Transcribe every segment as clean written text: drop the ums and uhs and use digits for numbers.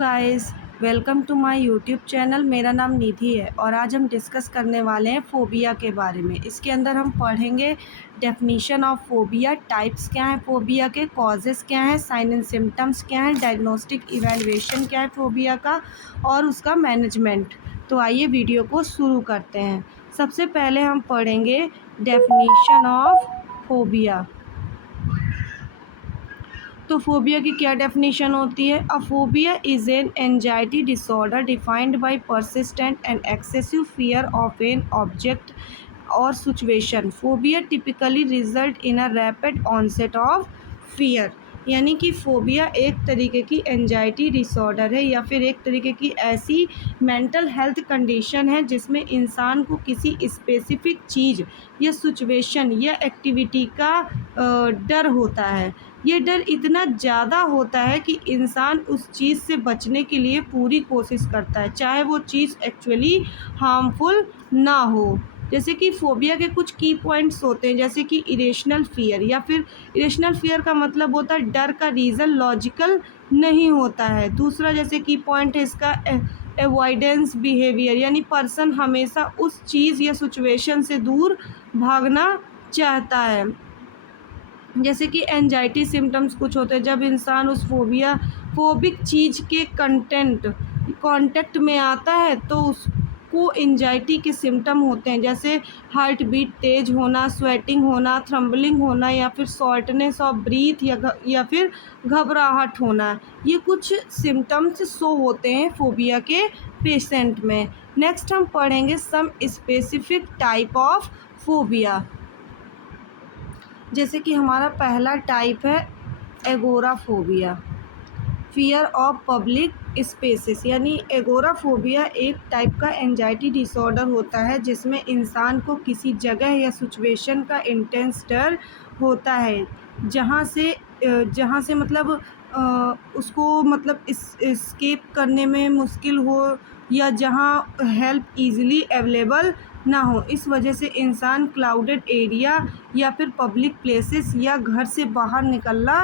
Guys, welcome to my YouTube channel. मेरा नाम निधि है और आज हम डिस्कस करने वाले हैं फ़ोबिया के बारे में। इसके अंदर हम पढ़ेंगे डेफिनीशन ऑफ फ़ोबिया, टाइप्स क्या हैं फ़ोबिया के, कॉजेज़ क्या हैं, साइन एंड सिम्टम्स क्या हैं, डायग्नोस्टिक इवैल्यूएशन क्या है फ़ोबिया का और उसका मैनेजमेंट। तो आइए वीडियो को शुरू करते हैं। सबसे पहले हम पढ़ेंगे डेफिनीशन ऑफ फ़ोबिया। तो फोबिया की क्या डेफिनेशन होती है? A phobia is an anxiety disorder defined by persistent and excessive fear of an object और situation. Phobia typically result in a rapid onset of fear. यानी कि फोबिया एक तरीके की एंजाइटी डिसऑर्डर है या फिर एक तरीके की ऐसी मेंटल हेल्थ कंडीशन है जिसमें इंसान को किसी स्पेसिफिक चीज़ या सिचुएशन या एक्टिविटी का डर होता है। ये डर इतना ज़्यादा होता है कि इंसान उस चीज़ से बचने के लिए पूरी कोशिश करता है, चाहे वो चीज़ एक्चुअली हार्मफुल ना हो। जैसे कि फ़ोबिया के कुछ की पॉइंट्स होते हैं, जैसे कि इरेशनल फ़ियर, या फिर इरेशनल फ़ियर का मतलब होता है डर का रीज़न लॉजिकल नहीं होता है। दूसरा जैसे की पॉइंट है इसका एवॉइडेंस बिहेवियर, यानी पर्सन हमेशा उस चीज़ या सिचुएशन से दूर भागना चाहता है। जैसे कि एंजाइटी सिम्टम्स कुछ होते हैं, जब इंसान उस फोबिक चीज़ के कांटेक्ट में आता है तो उसको एंजाइटी के सिम्टम होते हैं, जैसे हार्ट बीट तेज होना, स्वेटिंग होना, थ्रम्बलिंग होना, या फिर शॉर्टनेस ऑफ ब्रीथ, या फिर घबराहट होना। ये कुछ सिम्टम्स शो होते हैं फोबिया के पेशेंट में। नेक्स्ट हम पढ़ेंगे some specific type of phobia. जैसे कि हमारा पहला टाइप है agoraphobia, fear of public spaces. यानी एगोराफोबिया एक टाइप का एंजाइटी डिसऑर्डर होता है जिसमें इंसान को किसी जगह या सिचुएशन का इंटेंस डर होता है जहाँ से मतलब उसको मतलब एस्केप करने में मुश्किल हो, या जहाँ हेल्प इजीली अवेलेबल ना हो। इस वजह से इंसान क्राउडेड एरिया या फिर पब्लिक प्लेसेस या घर से बाहर निकलना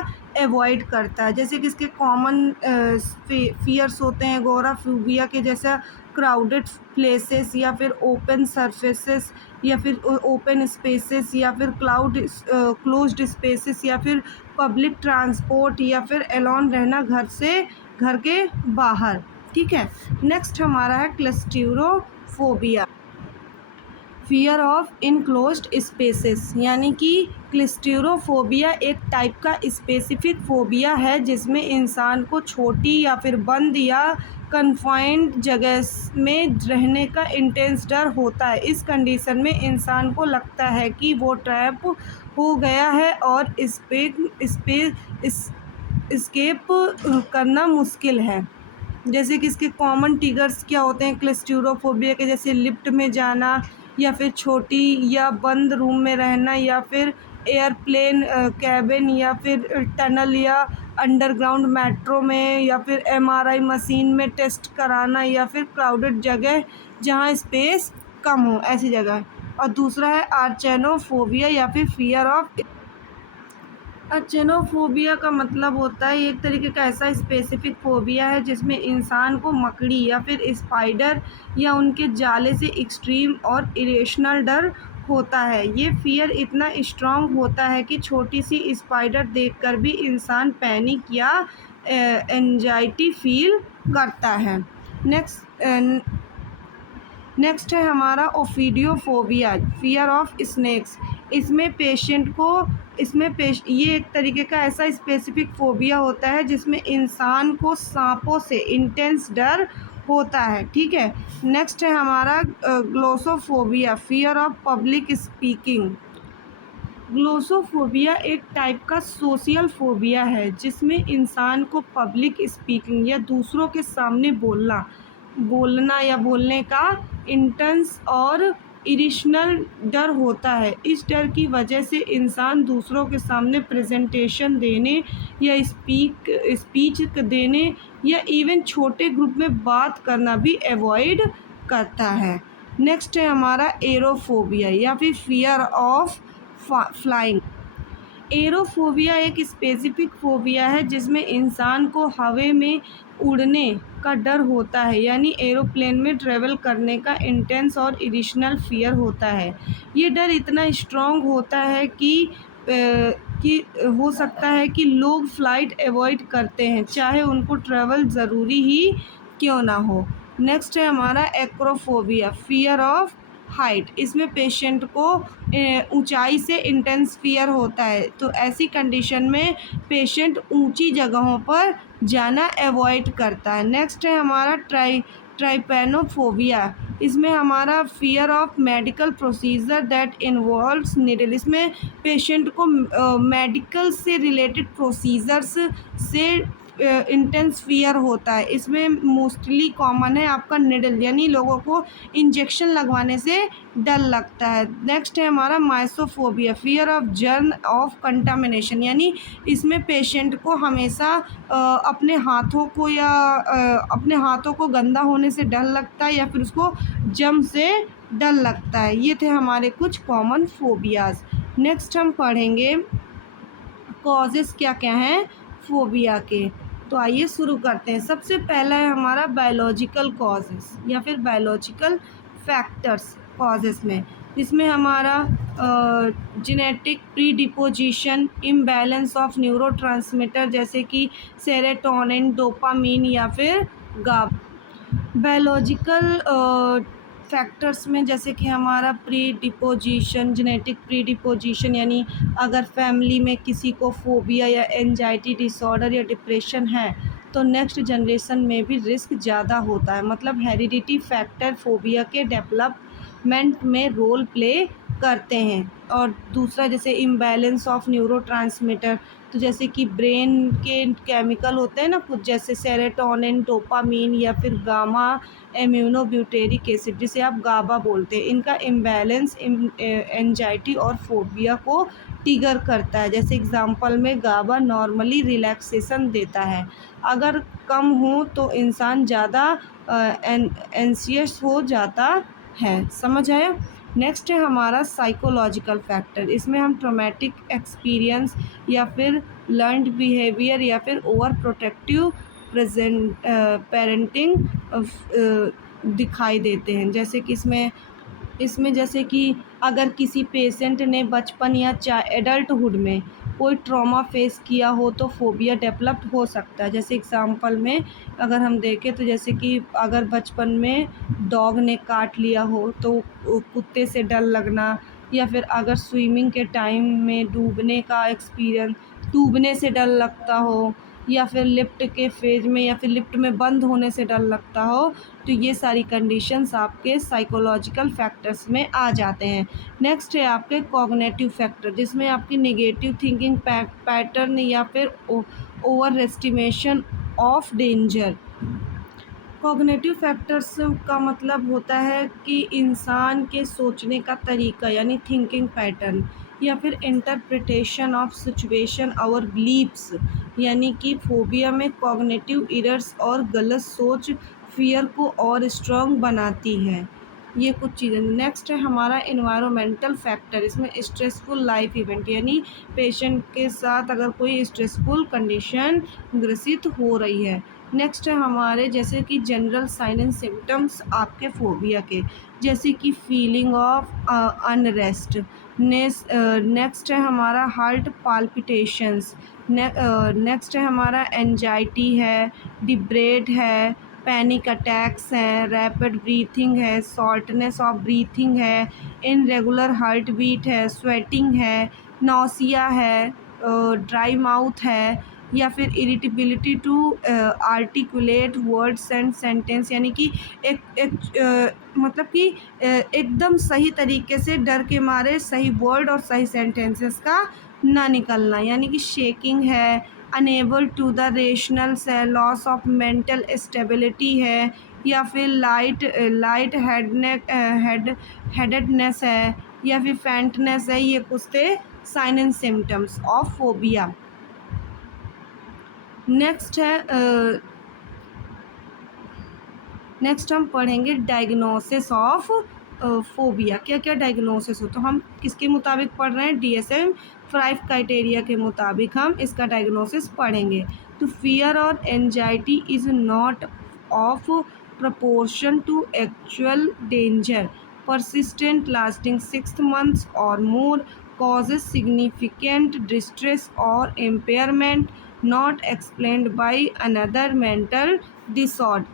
अवॉइड करता है। जैसे कि इसके कॉमन फियर्स होते हैं एगोराफोबिया के, जैसा क्राउडेड प्लेसेस, या फिर ओपन सरफेसेस, या फिर ओपन स्पेसेस, या फिर क्लोज्ड स्पेसेस, या फिर पब्लिक ट्रांसपोर्ट, या फिर एलोन रहना घर के बाहर। ठीक है। नेक्स्ट हमारा है claustrophobia, fear of enclosed spaces. यानी कि क्लस्ट्रोफोबिया एक टाइप का स्पेसिफिक फोबिया है जिसमें इंसान को छोटी या फिर बंद या कन्फाइंड जगह में रहने का इंटेंस डर होता है। इस कंडीशन में इंसान को लगता है कि वो ट्रैप हो गया है और एस्केप करना मुश्किल है। जैसे कि इसके कॉमन ट्रिगर्स क्या होते हैं क्लस्ट्रोफोबिया के, जैसे लिफ्ट में जाना, या फिर छोटी या बंद रूम में रहना, या फिर एयरप्लेन कैबिन, या फिर टनल या अंडरग्राउंड मेट्रो में, या फिर एमआरआई मशीन में टेस्ट कराना, या फिर क्राउडेड जगह जहां स्पेस कम हो, ऐसी जगह। और दूसरा है आर्चेनोफोबिया या फिर फियर ऑफ। एक्टिनोफोबिया का मतलब होता है एक तरीके का ऐसा स्पेसिफिक फोबिया है जिसमें इंसान को मकड़ी या फिर स्पाइडर या उनके जाले से एक्सट्रीम और इरेशनल डर होता है। ये फियर इतना स्ट्रांग होता है कि छोटी सी स्पाइडर देखकर भी इंसान पैनिक या एंजाइटी फील करता है। नेक्स्ट है हमारा ओफिडियोफोबिया, फियर ऑफ स्नेक्स। ये एक तरीके का ऐसा स्पेसिफिक फोबिया होता है जिसमें इंसान को सांपों से इंटेंस डर होता है। ठीक है। नेक्स्ट है हमारा glossophobia, fear of public speaking. Glossophobia एक टाइप का सोशल फोबिया है जिसमें इंसान को पब्लिक स्पीकिंग या दूसरों के सामने बोलना या बोलने का इंटेंस और इरिशनल डर होता है। इस डर की वजह से इंसान दूसरों के सामने प्रेजेंटेशन देने या स्पीच देने या इवन छोटे ग्रुप में बात करना भी अवॉइड करता है। नेक्स्ट है हमारा एरोफोबिया या फिर फियर ऑफ फ्लाइंग। एरोफोबिया एक स्पेसिफिक फोबिया है जिसमें इंसान को हवा में उड़ने का डर होता है, यानी एरोप्लेन में ट्रेवल करने का इंटेंस और इरिशनल फियर होता है। ये डर इतना स्ट्रॉन्ग होता है कि हो सकता है कि लोग फ़्लाइट अवॉइड करते हैं, चाहे उनको ट्रैवल ज़रूरी ही क्यों ना हो। नेक्स्ट है हमारा एक्रोफोबिया, फ़ियर ऑफ हाइट। इसमें पेशेंट को ऊंचाई से इंटेंस फियर होता है, तो ऐसी कंडीशन में पेशेंट ऊंची जगहों पर जाना अवॉइड करता है। नेक्स्ट है हमारा ट्राइपैनोफोबिया। इसमें हमारा fear of medical procedure that involves needle. इसमें पेशेंट को मेडिकल से रिलेटेड प्रोसीजर्स से इंटेंस फियर होता है। इसमें मोस्टली कॉमन है आपका निडल, यानी लोगों को इंजेक्शन लगवाने से डर लगता है। नेक्स्ट है हमारा माइसोफोबिया, फियर ऑफ जर्न ऑफ कंटामिनेशन। यानी इसमें पेशेंट को हमेशा अपने हाथों को गंदा होने से डर लगता है, या फिर उसको जम से डर लगता है। ये थे हमारे कुछ कॉमन फोबियाज़। नेक्स्ट हम पढ़ेंगे कॉजेज़ क्या क्या हैं फोबिया के। तो आइए शुरू करते हैं। सबसे पहला है हमारा बायोलॉजिकल कॉजेज़ या फिर बायोलॉजिकल फैक्टर्स कॉजेज़ में। इसमें हमारा जेनेटिक प्रीडिपोजिशन, इम्बैलेंस ऑफ न्यूरोट्रांसमीटर जैसे कि सेरोटोनिन, डोपामीन या फिर गाबा। बायोलॉजिकल फैक्टर्स में जैसे कि हमारा pre deposition, genetic pre deposition, यानी अगर फैमिली में किसी को फोबिया या एंजाइटी डिसऑर्डर या डिप्रेशन है तो नेक्स्ट जनरेशन में भी रिस्क ज़्यादा होता है। मतलब हेरिडिटी फैक्टर फोबिया के डेवलपमेंट में रोल प्ले करते हैं। और दूसरा जैसे इम्बैलेंस ऑफ न्यूरोट्रांसमीटर, तो जैसे कि ब्रेन के केमिकल होते हैं ना कुछ, जैसे सेरोटोनिन, डोपामीन या फिर गामा एम्यूनोब्यूटेरिक एसिड जिसे आप गाबा बोलते हैं, इनका इम्बैलेंस एंजाइटी और फोबिया को ट्रिगर करता है। जैसे एग्जांपल में गाबा नॉर्मली रिलैक्सेशन देता है, अगर कम हो तो इंसान ज़्यादा एंशियस हो जाता है। समझ आया। नेक्स्ट है हमारा साइकोलॉजिकल फैक्टर। इसमें हम ट्रॉमेटिक एक्सपीरियंस या फिर लर्नड बिहेवियर या फिर ओवर प्रोटेक्टिव पेरेंटिंग दिखाई देते हैं। जैसे कि इसमें जैसे कि अगर किसी पेशेंट ने बचपन या एडल्टहुड में कोई ट्रॉमा फेस किया हो तो फोबिया डेवलप्ड हो सकता है। जैसे एग्जांपल में अगर हम देखें तो जैसे कि अगर बचपन में डॉग ने काट लिया हो तो कुत्ते से डर लगना, या फिर अगर स्विमिंग के टाइम में डूबने से डर लगता हो, या फिर लिफ्ट के फेज में या फिर लिफ्ट में बंद होने से डर लगता हो, तो ये सारी कंडीशंस आपके साइकोलॉजिकल फैक्टर्स में आ जाते हैं। नेक्स्ट है आपके कॉग्निटिव फैक्टर, जिसमें आपकी नेगेटिव थिंकिंग पैटर्न या फिर over estimation of danger. Cognitive factors का मतलब होता है कि इंसान के सोचने का तरीका, यानी थिंकिंग पैटर्न, या फिर इंटरप्रिटेशन ऑफ सिचुएशन और बिलीव्स। यानी कि फोबिया में कॉग्निटिव एरर्स और गलत सोच फियर को और स्ट्रॉन्ग बनाती है। ये कुछ चीज़ें। नेक्स्ट है हमारा इन्वायरमेंटल फैक्टर। इसमें स्ट्रेसफुल लाइफ इवेंट, यानी पेशेंट के साथ अगर कोई स्ट्रेसफुल कंडीशन ग्रसित हो रही है। नेक्स्ट है हमारे जैसे कि जनरल साइन एंड सिम्टम्स आपके फोबिया के, जैसे कि फीलिंग ऑफ अनरेस्ट। नेक्स्ट है हमारा हार्ट पाल्पिटेशंस। नेक्स्ट है हमारा एंजाइटी है, डिब्रेड है, पैनिक अटैक्स हैं, रैपिड ब्रीथिंग है, शॉर्टनेस ऑफ ब्रीथिंग है, इनरेगुलर हार्ट बीट है, स्वेटिंग है, नौसिया है, ड्राई माउथ है, या फिर irritability to articulate words and sentence. यानी कि मतलब कि एकदम सही तरीके से डर के मारे सही वर्ड और सही सेंटेंसेस का ना निकलना। यानी कि शेकिंग है, अनेबल टू द रेशनल्स है, लॉस ऑफ मेंटल स्टेबिलिटी है, या फिर लाइट हेडेडनेस है, या फिर फैंटनेस है। ये कुछ थे sign and symptoms of phobia. Next हम पढ़ेंगे डायग्नोसिस ऑफ फोबिया क्या क्या डायग्नोसिस हो, तो हम किसके मुताबिक पढ़ रहे हैं, DSM-5 क्राइटेरिया के मुताबिक हम इसका डायग्नोसिस पढ़ेंगे। तो फियर और anxiety is not of proportion to actual danger, persistent lasting 6 months or more, causes significant distress or impairment, not explained by another mental disorder।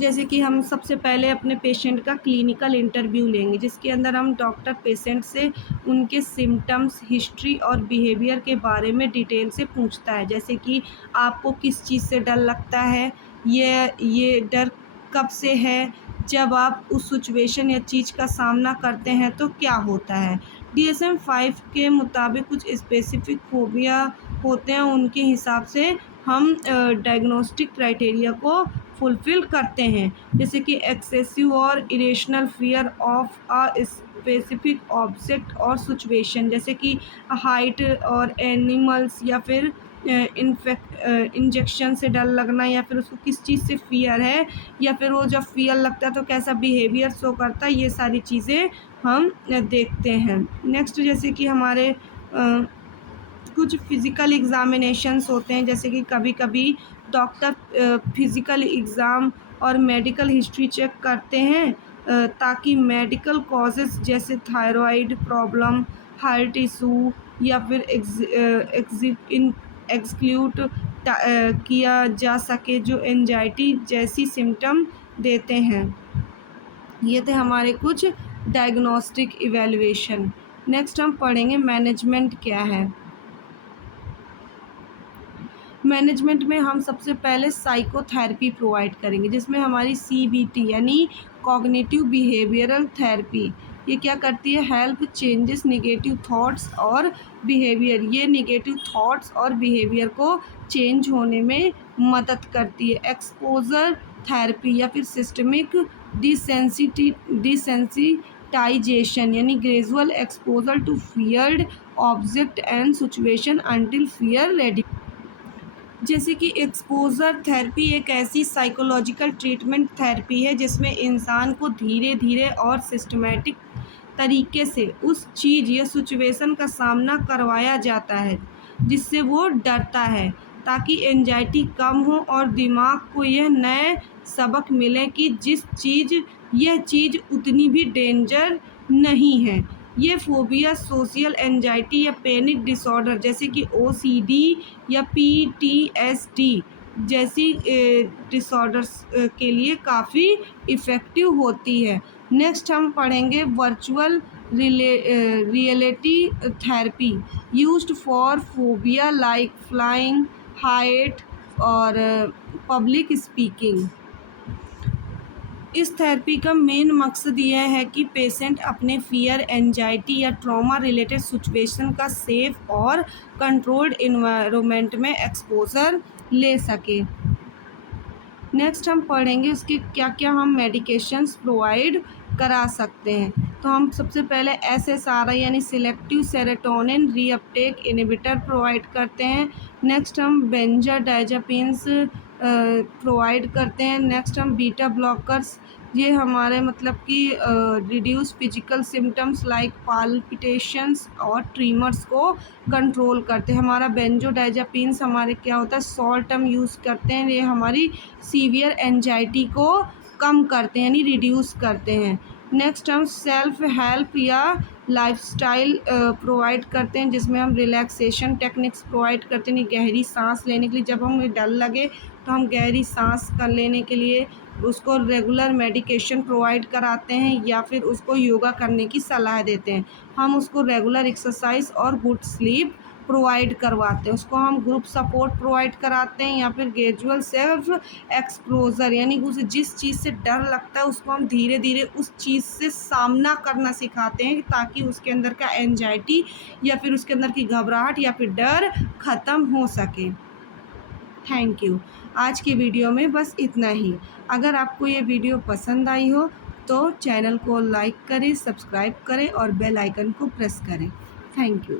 जैसे कि हम सबसे पहले अपने पेशेंट का क्लिनिकल इंटरव्यू लेंगे, जिसके अंदर हम डॉक्टर पेशेंट से उनके सिम्टम्स, हिस्ट्री और बिहेवियर के बारे में डिटेल से पूछता है। जैसे कि आपको किस चीज़ से डर लगता है, ये डर कब से है, जब आप उस सिचुएशन या चीज़ का सामना करते हैं तो क्या होता है। DSM-5 के मुताबिक कुछ स्पेसिफिक फोबिया होते हैं, उनके हिसाब से हम डायग्नोस्टिक क्राइटेरिया को फुलफ़िल करते हैं। जैसे कि एक्सेसिव और irrational fear of a specific object और सिचुएशन, जैसे कि हाइट और एनिमल्स, या फिर इंजेक्शन से डर लगना, या फिर उसको किस चीज़ से फ़ियर है, या फिर वो जब फ़ियर लगता है तो कैसा बिहेवियर शो करता है, ये सारी चीज़ें हम देखते हैं। नेक्स्ट, जैसे कि हमारे कुछ फ़िज़िकल एग्ज़ामिनेशंस होते हैं, जैसे कि कभी कभी डॉक्टर फ़िज़िकल एग्ज़ाम और मेडिकल हिस्ट्री चेक करते हैं, ताकि मेडिकल कॉजेज़ जैसे थायरॉइड प्रॉब्लम, हार्ट इशू, या फिर एक्सक्लूड किया जा सके जो एंजाइटी जैसी सिम्टम देते हैं। ये थे हमारे कुछ डायग्नोस्टिक इवैल्यूएशन। नेक्स्ट हम पढ़ेंगे मैनेजमेंट क्या है। मैनेजमेंट में हम सबसे पहले साइकोथेरेपी प्रोवाइड करेंगे, जिसमें हमारी CBT यानी कॉग्निटिव बिहेवियरल थेरेपी, ये क्या करती है, हेल्प चेंजेस नेगेटिव थॉट्स और बिहेवियर, ये नेगेटिव थॉट्स और बिहेवियर को चेंज होने में मदद करती है। एक्सपोजर थेरेपी या फिर सिस्टमिक डिसेंसिटाइजेशन यानी gradual exposure to feared object and situation until fear ready. जैसे कि एक्सपोजर थेरेपी एक ऐसी साइकोलॉजिकल ट्रीटमेंट थेरेपी है जिसमें इंसान को धीरे धीरे और सिस्टमैटिक तरीके से उस चीज़ या सिचुएशन का सामना करवाया जाता है जिससे वो डरता है, ताकि एंजाइटी कम हो और दिमाग को यह नए सबक मिले कि यह चीज़ उतनी भी डेंजर नहीं है। ये फोबिया सोशल एंजाइटी या पैनिक डिसऑर्डर जैसे कि OCD या PTSD जैसी डिसऑर्डर्स के लिए काफ़ी इफ़ेक्टिव होती है। नेक्स्ट हम पढ़ेंगे virtual reality therapy used for phobia like flying, height और पब्लिक स्पीकिंग। इस थेरेपी का मेन मकसद यह है कि पेशेंट अपने फियर, एंजाइटी या ट्रॉमा रिलेटेड सिचुएशन का सेफ और कंट्रोल्ड इन्वायरमेंट में एक्सपोजर ले सके। नेक्स्ट हम पढ़ेंगे उसके क्या क्या हम मेडिकेशंस प्रोवाइड करा सकते हैं। तो हम सबसे पहले SSRI यानी selective serotonin reuptake inhibitor provide करते हैं। नेक्स्ट हम बेंजाडाइज़ेपिन्स प्रोवाइड करते हैं। नेक्स्ट हम बीटा ब्लॉकर्स, ये हमारे मतलब कि reduce physical symptoms like palpitations और ट्रीमर्स को कंट्रोल करते हैं। हमारा बेंजोडाइज़ेपिन्स हमारे क्या होता है, शॉर्ट टर्म यूज़ करते हैं, ये हमारी सीवियर एंजाइटी को कम करते हैं यानी रिड्यूस करते हैं। नेक्स्ट हम सेल्फ हेल्प या लाइफस्टाइल प्रोवाइड करते हैं, जिसमें हम रिलैक्सेशन टेक्निक्स प्रोवाइड करते हैं, गहरी सांस लेने के लिए। जब हमें डर लगे तो हम गहरी सांस कर लेने के लिए उसको रेगुलर मेडिकेशन प्रोवाइड कराते हैं या फिर उसको योगा करने की सलाह देते हैं। हम उसको रेगुलर एक्सरसाइज और गुड स्लीप प्रोवाइड करवाते हैं। उसको हम ग्रुप सपोर्ट प्रोवाइड कराते हैं या फिर ग्रेजुअल सेल्फ एक्सपोजर यानी उसे जिस चीज़ से डर लगता है उसको हम धीरे धीरे उस चीज़ से सामना करना सिखाते हैं, ताकि उसके अंदर का एंजाइटी या फिर उसके अंदर की घबराहट या फिर डर ख़त्म हो सके। Thank you. आज की वीडियो में बस इतना ही। अगर आपको ये वीडियो पसंद आई हो तो चैनल को लाइक करें, सब्सक्राइब करें और बेल आइकन को प्रेस करें। Thank you.